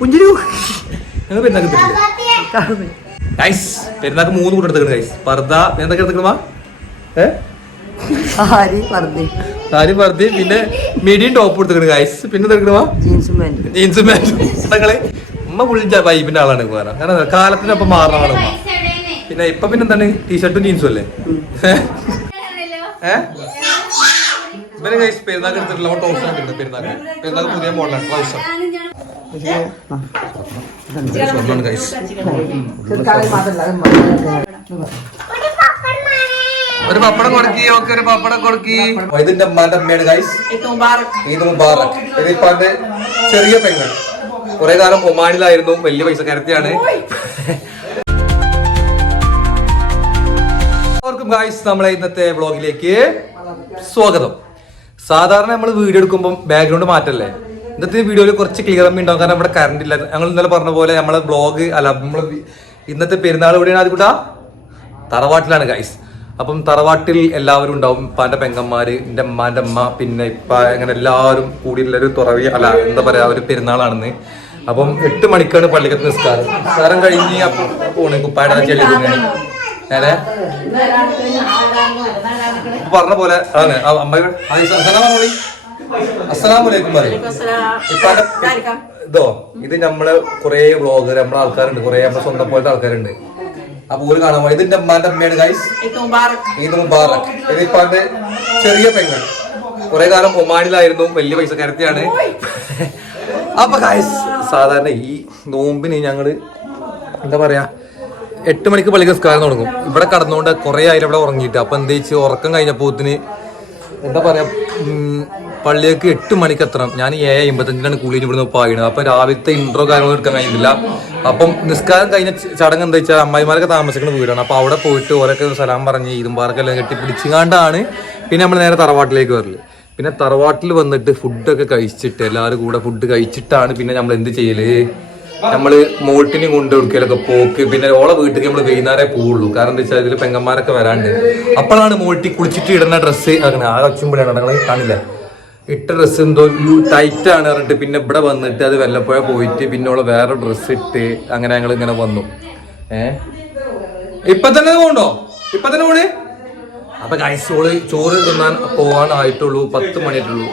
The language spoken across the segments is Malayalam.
പുഞ്ചിരി ഞങ്ങൾ പെരുന്നാക്ക് ഗൈസ് പെരുന്നാക്ക് മൂന്ന് കൂട്ടം എടുത്തേക്കണ് ഗൈസ് പർദ്ദ എന്തൊക്കെ എടുത്തേക്കണ ഏ? ആരി പറഞ്ഞേ സാരി പർദ്ദ പിന്നെ മിഡിയും ടോപ്പ് എടുത്തേക്കണ് ഗൈസ് പിന്നെ ജീൻസും പാന്റും ഉമ്മ പുള്ളി വൈബിന്റെ ആളാണ് വേറെ കാരണം കാലത്തിനൊപ്പം മാറുന്ന ആളാണ് പിന്നെ ഇപ്പൊ പിന്നെ എന്താണ്? ടീഷർട്ടും ജീൻസും അല്ലേ? ഏ? ഇവർ എടുത്തിട്ടില്ല ടോപ്സ് കണ്ടിട്ടുണ്ട് പുതിയ മോഡലാണ് ട്രൗസർ ഒരു പപ്പടം കൊടുക്കി ഓക്കെ ഒരു പപ്പടം കൊടുക്കി. ഇതിന്റെ അമ്മാന്റെ അമ്മയാണ് ഗൈസ് ഈദ് മുബാറക്. ഇതിപ്പാന്റെ ചെറിയ പെങ്ങൾ. കുറെ കാലം ഒമാനിലായിരുന്നു വലിയ പൈസ കരത്തിയാണ്. ഗൈസ് നമ്മളെ ഇന്നത്തെ വ്ളോഗിലേക്ക് സ്വാഗതം. സാധാരണ നമ്മൾ വീഡിയോ എടുക്കുമ്പോൾ ബാക്ക്ഗ്രൗണ്ട് മാറ്റല്ലേ? ഇന്നത്തെ വീഡിയോയിൽ കുറച്ച് ക്ലിയർ അമ്മ ഉണ്ടാവും കാരണം നമ്മുടെ കറണ്ട് ഇല്ല ഞങ്ങൾ ഇന്നലെ പറഞ്ഞ പോലെ നമ്മളെ ബ്ലോഗ് അല്ല നമ്മളെ ഇന്നത്തെ പെരുന്നാൾ എവിടെയാണ് അത് കൂട്ടാ തറവാട്ടിലാണ് ഗൈസ് അപ്പം തറവാട്ടിൽ എല്ലാവരും ഉണ്ടാവും. ഇപ്പാന്റെ പെങ്ങന്മാര് എന്റെ അമ്മാന്റെ അമ്മ പിന്നെ ഇപ്പ അങ്ങനെ എല്ലാവരും കൂടിയുള്ള ഒരു തുറവി അല്ല എന്താ പറയാ ഒരു പെരുന്നാളാണെന്ന്. അപ്പം എട്ട് മണിക്കാണ് പള്ളിക്കത്ത് നിസ്കാരം. നിസ്കാരം കഴിഞ്ഞ് അപ്പം പോണ്. കുപ്പായുടെ ചെല്ലി പറഞ്ഞ പോലെ ആണ് ആ അമ്മ അസ്സലാമലൈക്കും പറയും. ഇതോ ഇത് നമ്മൾ കുറെ വ്ളോഗർ നമ്മളെ ആൾക്കാരുണ്ട്. കുറെ നമ്മളെ സ്വന്തം പോലത്തെ ആൾക്കാരുണ്ട്. അപ്പൊ ഒരു കാണാൻ പോയി. ഇതിന്റെ അമ്മാന്റെ അമ്മയാണ് ഗൈസ് ഈദ് മുബാറക്. ഇത് ഇപ്പൊ ചെറിയ പെങ്ങൾ കുറെ കാലം ഒമാനിലായിരുന്നു. വലിയ പൈസ കരുത്തിയാണ് അപ്പൊ ഗൈസ് സാധാരണ ഈ നോമ്പിന് ഞങ്ങൾ എന്താ പറയാ എട്ട് മണിക്ക് പള്ളി നിസ്കാരം തുടങ്ങും. ഇവിടെ കടന്നുകൊണ്ട് കുറേ ആയിരം ഇവിടെ ഉറങ്ങിയിട്ട്. അപ്പൊ എന്താ വെച്ച് ഉറക്കം കഴിഞ്ഞപ്പോത്തിന് എന്താ പറയാ പള്ളിയൊക്കെ എട്ട് മണിക്ക് എത്തണം. ഞാൻ ഏഴ് അമ്പത്തഞ്ചിനാണ് ഇവിടെ ഇവിടുന്ന് പായണത് അപ്പൊ രാവിലത്തെ ഇൻട്രോ കാര്യങ്ങളൊന്നും എടുക്കാൻ കഴിഞ്ഞില്ല അപ്പം നിസ്കാരം കഴിഞ്ഞ ചടങ്ങ് എന്താ വെച്ചാൽ അമ്മായിമാരൊക്കെ താമസിക്കുന്ന വീടാണ്. അപ്പൊ അവിടെ പോയിട്ട് ഓരോക്കെ സലാം പറഞ്ഞ് ഇരുമ്പാർക്കെല്ലാം പാർക്കെല്ലാം കെട്ടി പിടിച്ചുകാണ്ടാണ് പിന്നെ നമ്മൾ നേരെ തറവാട്ടിലേക്ക് വരൽ. പിന്നെ തറവാട്ടിൽ വന്നിട്ട് ഫുഡൊക്കെ കഴിച്ചിട്ട് എല്ലാവരും കൂടെ ഫുഡ് കഴിച്ചിട്ടാണ് പിന്നെ നമ്മൾ എന്ത് ചെയ്യൽ? നമ്മൾ മോട്ടിനെ കൊണ്ടു കൊടുക്കലൊക്കെ പോക്ക്. പിന്നെ ഓളെ വീട്ടിൽ നമ്മൾ വൈകുന്നേരം പോവുള്ളൂ. കാരണം എന്താ വെച്ചാൽ ഇതിൽ പെങ്ങന്മാരൊക്കെ വരാണ്ട്. അപ്പോഴാണ് മോട്ടി കുളിച്ചിട്ട് ഇടുന്ന ഡ്രസ്സ് അങ്ങനെ ആ അച്ചുമ്പോഴാണ് നിങ്ങൾ കാണില്ല? ഇട്ട ഡ്രസ്സ് എന്തോ ടൈറ്റ് ആണ് പറഞ്ഞിട്ട് പിന്നെ ഇവിടെ വന്നിട്ട് അത് വല്ലപ്പോഴ പോയിട്ട് പിന്നെ ഓളെ വേറെ ഡ്രസ്സ് ഇട്ട് അങ്ങനെ ഞങ്ങൾ ഇങ്ങനെ വന്നു. ഏ? ഇപ്പൊ തന്നെ പോകണ്ടോ ഇപ്പൊ തന്നെ പോണേ? അപ്പൊ ഗൈസോൾ ചോറ് തിന്നാൻ പോകാനായിട്ടുള്ളൂ പത്ത് മണിയായിട്ടുള്ളൂ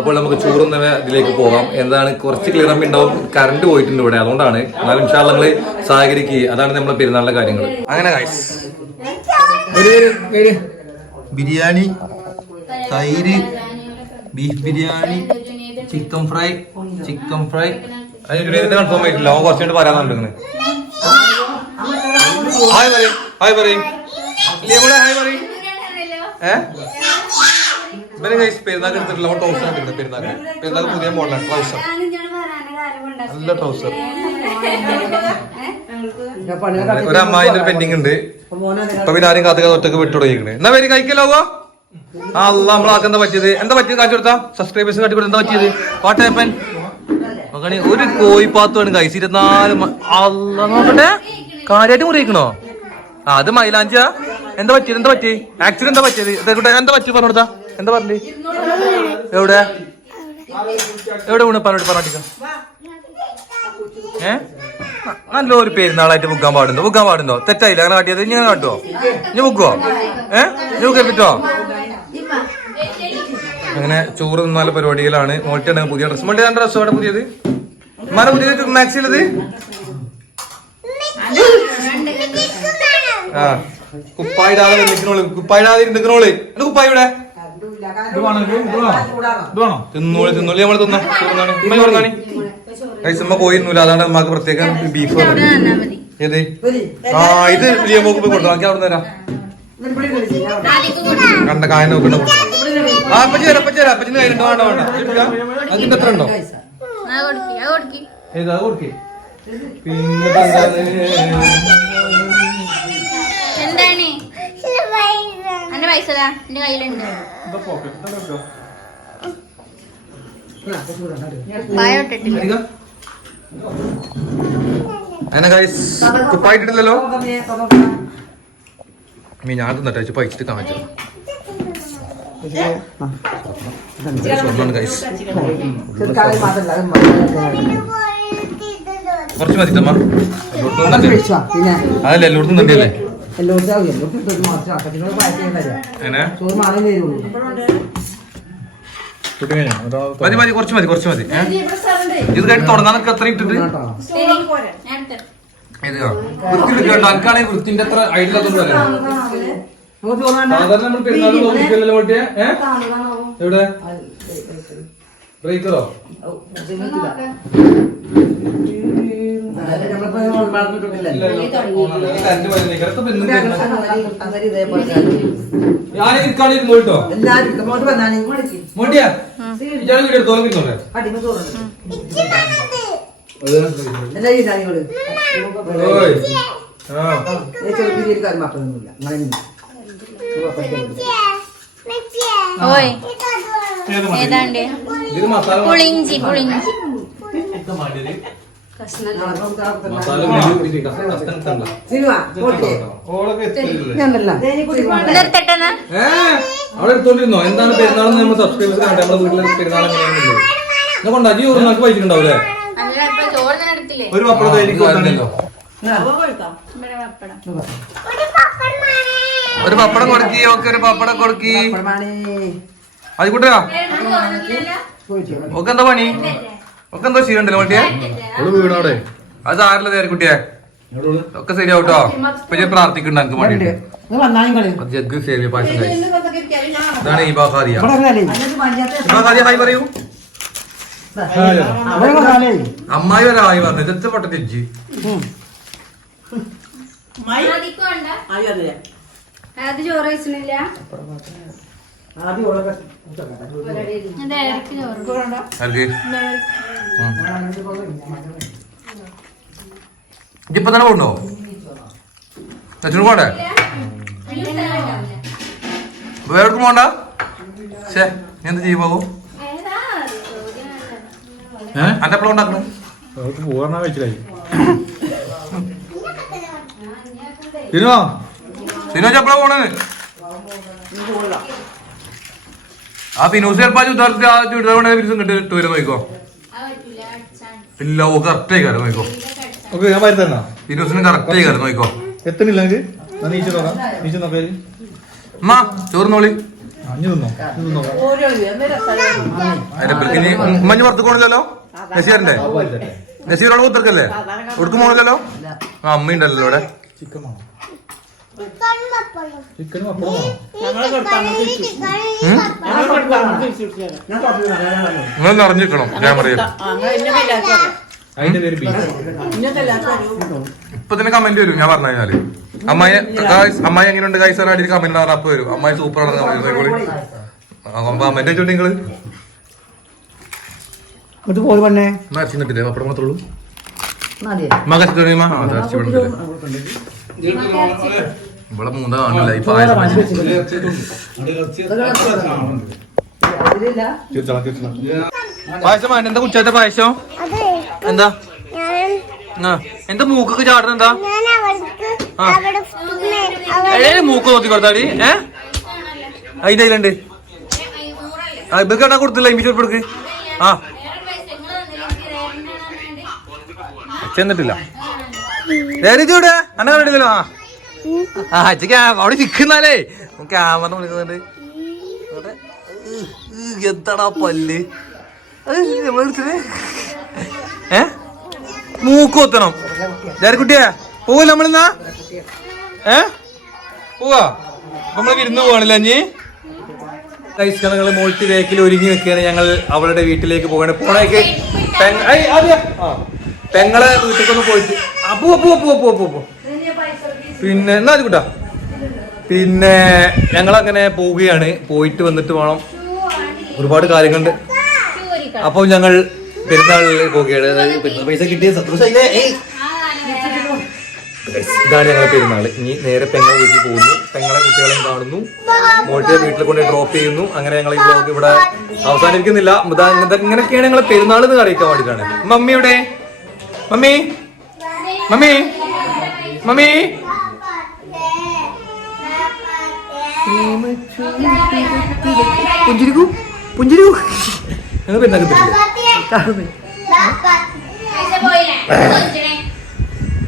അപ്പോൾ നമുക്ക് ചോറ് തന്നെ ഇതിലേക്ക് പോകാം. എന്താണ് കുറച്ച് ക്ലിയർ ഉണ്ടാവും. കറണ്ട് പോയിട്ടുണ്ട് ഇവിടെ. അതുകൊണ്ടാണ്. എന്നാലും ഇൻഷാ നിങ്ങൾ സഹകരിക്കുക അതാണ് നമ്മളെ പെരുന്നാളിലെ കാര്യങ്ങൾ അങ്ങനെ ബിരിയാണി തൈര് beef biryani chicken fry chicken fry അതിന് കൺഫേം ആയിട്ടില്ല. അവൻ കുറച്ചുകൊണ്ട് പറയാന്നുണ്ടെന്ന് ഹായ് പറയും. ഹായ് പറയും. ഹായ് പറയും. ഏ? ഇവർ ഗൈസ് പെരുന്നാൾ എടുത്തിട്ടില്ല ടൗസർ കണ്ടിട്ടുണ്ട് പെരുന്നാൾ പെരുന്നാക്ക്? പുതിയ മോഡലാണ് ട്രൗസർ നല്ല ട്രൗസർ ഒരു അമ്മായിന്റെ പെൻഡിങ് ഉണ്ട്. ഇപ്പൊ പിന്നെ ആരും കാത്തുക ഒറ്റയ്ക്ക് വിട്ടു തുടങ്ങിയിരിക്കണേ എന്നാ പേര് കഴിക്കലോ ആ അല്ല നമ്മളാക്ക് എന്താ പറ്റിയത്? എന്താ പറ്റിയത്? കാട്ടി കൊടുത്താ? സബ്സ്ക്രൈബേഴ്സ് കാട്ടി കൊടുത്താ എന്താ പറ്റിയത്? വാട്ട് ഹാപ്പൻ നോക്കണേ ഒരു കോഴിപ്പാത്തുമാണ് കൈസ് ഇരുന്നാൽ അല്ല നോക്കട്ടെ. കാര്യമായിട്ട് മുറിയിക്കണോ? ആ അത് മൈലാഞ്ചാ എന്താ പറ്റിയത്? എന്താ പറ്റി ആക്സിഡന്റ് എന്താ പറ്റിയത്? എന്താ പറ്റി പറഞ്ഞു കൊടുത്താ. എന്താ പറഞ്ഞു? എവിടെ? എവിടെ വീണ്? പറഞ്ഞു പറഞ്ഞിട്ട് ഏ? നല്ല ഒരു പെരുന്നാളായിട്ട് ബുക്കാൻ പാടുണ്ടോ? ബുക്കാൻ പാടുണ്ടോ? തെറ്റായില്ല? അങ്ങനെ കാട്ടിയത്? ഇങ്ങനെ കാട്ടുവോ? ഇനി ബുക്കോ ഏ? ഇനി ബുക്കാൻ പറ്റുമോ അങ്ങനെ ചോറ് തിന്നാല പരിപാടികളാണ്. മോൾട്ടിയാണ് പുതിയ ഡ്രസ്സ്. മോൾട്ടി രണ്ട് ഡ്രസ് അവിടെ പുതിയത്? മന പുതിയത് മാക്സിലത് ആ. കുപ്പായിടാതെ കുപ്പായിടാതെ നിൽക്കണോൾ കുപ്പായി ഇവിടെ? തിന്നോളി തിന്നോളി. നമ്മൾ തിന്നാ. കൈസമ്മ പോയിരുന്നില്ല അതാണ് നമുക്ക് പ്രത്യേകം ബീഫ് ഏത്? ആ ഇത് വലിയ പോക്ക് പോയി കൊണ്ടുപോകാം അവിടെ തരാം. കണ്ട കായ നോക്കണ്ട. ആ അപ്പച്ചി തരാം അപ്പച്ചി തരാം. അപ്പച്ചിന് കയ്യിലുണ്ടോ വേണ്ട വേണ്ട. അതിന്റെ എത്ര ഉണ്ടോ? ഏത് അത് കൊടുക്കേ. പിന്നെ എന്താണ്? എന്റെ പൈസ എന്റെ കയ്യിലുണ്ട്. അങ്ങനെ ഗൈസ് കുപ്പായിട്ടിട്ടില്ലല്ലോ മീ ഞാൻ തിന്നിട്ട് പൈച്ചിട്ട് കാണിച്ചു. സ്വർണമാണ് ഗൈസ് കുറച്ച് മതി തമ്മ എല്ലായിടത്തും അത് ഉണ്ട്. കഴിച്ചോ പിന്നെ. എല്ലായിടത്തും തന്നെയല്ലേ? എല്ലാവർക്കും ആവും എല്ലാവർക്കും ഇട്ടൊരു മാസം അപ്പത്തിനോട് പായസം തരാം ചോറ് മാറി തരുള്ളൂ മതി മതി കുറച്ച് മതി കുറച്ച് മതി? ഇത് കഴിഞ്ഞ് തുടങ്ങാനൊക്കെ എത്ര ഇട്ടിട്ട്? കേട്ടോ ഇത് വൃത്തി എടുക്കണ്ട എനിക്കാണെങ്കിൽ വൃത്തിന്റെ അത്ര ഐഡിയ പറയാം നമുക്ക് ചോറ് വേണ്ട സാധാരണ നമ്മൾ പെരുന്നാൾ നോക്കിയല്ലോ എവിടെ? ബ്രേക്കറോ എല്ലാരും ഇങ്ങോട്ട് വന്നാണ് മോട്ടിയാ ഇയാൾ വീട് ഓയ്. ഏതാണ്ട്? ഇത് മസാല പുളിഞ്ചി പുളിഞ്ചി. മസാല അവിടെ എടുത്തോണ്ടിരുന്നോ? എന്താണ് പെരുന്നാൾ നമ്മൾ സബ്സ്ക്രൈബേഴ്സ് കണ്ടേ നമ്മുടെ വീട്ടിലെ പെരുന്നാൾ എങ്ങനെയാണെന്നില്ലേ ഞാൻ കൊണ്ടാ? ഈ ഒരു നാൾക്ക് എടുത്തില്ലേ? ഒരു പപ്പടം ഒരു പപ്പടം കൊടുക്കി ഓക്കെ ഒരു പപ്പടം കൊടുക്കി. അത് ആയിക്കോട്ടെ. പോയിട്ട് ഒക്കെ എന്താ പണി ഒക്കെന്തോ ശീലുണ്ടല്ലോ കുട്ടിയെ വീടോടെ അത് ആരല്ലേ നേരെ കുട്ടിയെ? ഒക്കെ ശരിയാവട്ടോ. ഇപ്പൊ ഞാൻ പ്രാർത്ഥിക്കണ്ട എനിക്ക് വേണ്ടിട്ട് ജഗ് സേവിയ പായസം ഇതാണ് ഈ ബാഹാദിയ ഹായ് പറയൂ. അമ്മായി വരെ ഹായ് പറഞ്ഞു ഇതെത്ത പൊട്ട തെജ്ജ് അത് ചോറ് വെച്ചിട്ടില്ല ആദ്യം ഉള്ളത് ഇത് ഇടയ്ക്ക് ചോറ് ആർക്ക് ഇപ്പൊ തന്നെ കൊണ്ടോ? അച്ഛനും പോണ്ടേ വേറെ പോണ്ട? ശേ എന്ത് ചെയ്യുമ്പോ അന്റെ എപ്പോഴും ഉണ്ടാക്കണം? അവർക്ക് പൂർണ കഴിച്ചില്ലായി എപ്പോഴാ പോണേ? ആ ഫിനോസ് ചിലപ്പോ ചുറ്റാലത്തെ ആ ചുരിദാർ ഫിനോസ് ഫിനൂസ് ഇങ്ങോട്ട് ഇട്ട് വരും നോക്കോ ഇല്ല ഓ കറക്റ്റ് ആയി കാര്യം നോക്കോ ഓക്കെ ഞാൻ വരുന്ന തരണോ? ഫിനൂസിന് കറക്റ്റ് ആയി കാര്യം നോക്കോ എത്തണില്ല നീച്ച് നോക്കാം. നീച്ച് നോക്കാം. അമ്മ പിറക്കിനി മഞ്ഞ് പുറത്ത് പോണില്ലല്ലോ? നസീറിന്റെ നസീറോട് കുത്തിർക്കല്ലേ? ഒടുക്കും പോണില്ലല്ലോ ആ അമ്മ ഉണ്ടല്ലോ ഇവിടെ. ചിക്കൻ ചിക്കനും അപ്പവും നിങ്ങൾ നിറഞ്ഞിരിക്കണം അതിന്റെ പേര് ഇപ്പൊ തന്നെ കമന്റ് വരും ഞാൻ പറഞ്ഞു കഴിഞ്ഞാൽ അമ്മായി അമ്മായി എങ്ങനെയുണ്ട് കൈസ് അടിയിൽ കമന്റ് ആണ് അപ്പൊ വരും അമ്മായി സൂപ്പർ ആണെന്ന് കമന്റ് വെച്ചോണ്ട് നിങ്ങൾ നിട്ടില്ലേ പപ്പടം മാത്രമേ ഉള്ളൂ മതി മകൻ ഇവിടെ മൂന്നാ കാണില്ല ഈ പായസം. വേണ്ട എന്താ ഉച്ചത്തെ പായസം? എന്താ? എന്താ മൂക്കൊക്കെ ചാടണം എന്താ. ഏ മൂക്ക് നോക്കി കൊടുത്താടി ഏ? അതിന്റെ അതിലുണ്ട് ഇവർക്ക് ഇതൊക്കെ എണ്ണ കൊടുത്തില്ല ഇമ്പിച്ചു കൊടുക്ക്. ആ. ചെന്നിട്ടില്ല. ചൂടെ അന്നെ കണ്ടില്ലല്ലോ ആ. ആ അച്ഛ അവിടെ നിക്കുന്നാലേ ക്യാമറ വിളിക്കുന്നുണ്ട്. എന്താടാ പല്ല്? അത് നമ്മൾ വിളിച്ചത് ഏ? മൂക്ക് കൊത്തണം. കുട്ടിയെ? പോവല്ലേ നമ്മളിന്നാ? ഏ? പോവാ. നമ്മൾ വിരുന്ന് പോവാണല്ലേ അഞ്ഞി കൈസ്കണങ്ങൾ മോൾട്ടി വേക്കിൽ ഒരുങ്ങി നിൽക്കുകയാണ്. ഞങ്ങൾ അവളുടെ വീട്ടിലേക്ക് പോകണേ പോണേക്ക് പെങ്ങളെ വീട്ടിൽ ഒന്ന് പോയിട്ട് അപ്പൂ അപ്പൂ അപ്പൂ അപ്പൂ അപ്പൂ അപ്പോ പിന്നെ എന്നാ കൂട്ടാ? പിന്നെ ഞങ്ങൾ അങ്ങനെ പോവുകയാണ്. പോയിട്ട് വന്നിട്ട് വേണം. ഒരുപാട് കാര്യങ്ങളുണ്ട്. അപ്പോൾ ഞങ്ങൾ പെരുന്നാളിൽ പോവുകയാണ്. അതായത് പെരുന്നാൾ പൈസ കിട്ടിയ. ഇതാണ് ഞങ്ങളെ പെരുന്നാൾ ഇനി നേരെ പെങ്ങളെ വീട്ടിൽ പോകുന്നു. പെങ്ങളെ കുട്ടികളെയും കാണുന്നു. മോട്ടിയെ വീട്ടിൽ കൊണ്ട് ഡ്രോപ്പ് ചെയ്യുന്നു. അങ്ങനെ ഞങ്ങൾ ഈ ബ്ലോഗ് ഇവിടെ അവസാനിപ്പിക്കുന്നില്ല. ഇങ്ങനെയൊക്കെയാണ് ഞങ്ങളെ പെരുന്നാൾ എന്ന് അറിയിക്കാൻ വേണ്ടിയിട്ടാണ്. മമ്മി എവിടെ? മമ്മി? മമ്മി? മമ്മി? പുഞ്ചിരിക്കൂ പുഞ്ചിരിക്കൂ. ഞങ്ങൾ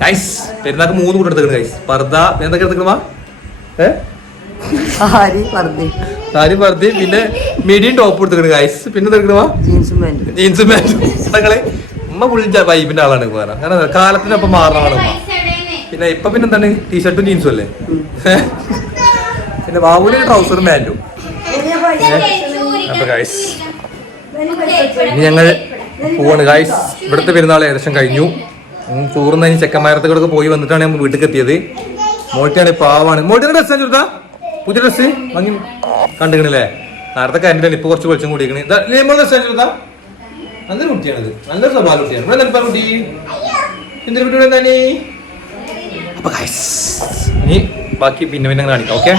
ഗൈസ് പെരുന്നാക്ക് മൂന്ന് കൂട്ടം എടുത്തിട്ടുണ്ട് ഗൈസ് പർദ്ദ പിന്നെ എന്തൊക്കെ എടുത്തിക്കണ ഏ? സാരി പർദ്ദ? പിന്നെ മീഡിയം ടോപ്പ് എടുത്തേക്കണ് ഗൈസ് പിന്നെ എടുക്കണമാ ജീൻസും പാന്റും ജീൻസും പാന്റും ഞങ്ങൾ ഉമ്മ ഫുൾ വൈബിന്റെ ആളാണ് വേറെ കാരണം കാലത്തിനൊപ്പം മാറുന്ന ആളാണ് പിന്നെ ഇപ്പൊ പിന്നെ എന്താണ്? ടീഷർട്ടും ജീൻസും അല്ലേ? പിന്നെ ബാബുവിന് ട്രൗസറും പാന്റും അപ്പൊ ഗൈസ് ഇനി ഞങ്ങൾ പോവാണ്. ഗൈസ് ഇവിടുത്തെ പെരുന്നാൾ ഏകദേശം കഴിഞ്ഞു. ചൂറുന്ന ഇനി ചെക്കന്മാരത്തോടൊക്കെ പോയി വന്നിട്ടാണ് നമ്മൾ വീട്ടിൽ എത്തിയത്. മോട്ടിയാണ് പാവാണ്. മോട്ടിയുടെ ഡ്രസ്സാ ചുരുത്താ പുതിയ ഡ്രസ്സ് വാങ്ങി കണ്ടുകണില്ലേ നേരത്തെ കരണ്ടിലാണ് ഇപ്പൊ കുറച്ച് വെളിച്ചം കൂടി ഡ്രസ്സാ ചുരുത്താ നല്ലൊരു കുട്ടിയാണിത്. നല്ല സ്വഭാവ കുട്ടിയാണ്. ഇവിടെ കുട്ടി? എന്തൊരു കുട്ടിയുടെ എന്താണ് അപ്പൊ ഇനി ബാക്കി പിന്നെ പിന്നെ കാണിക്കാം. ഓക്കെ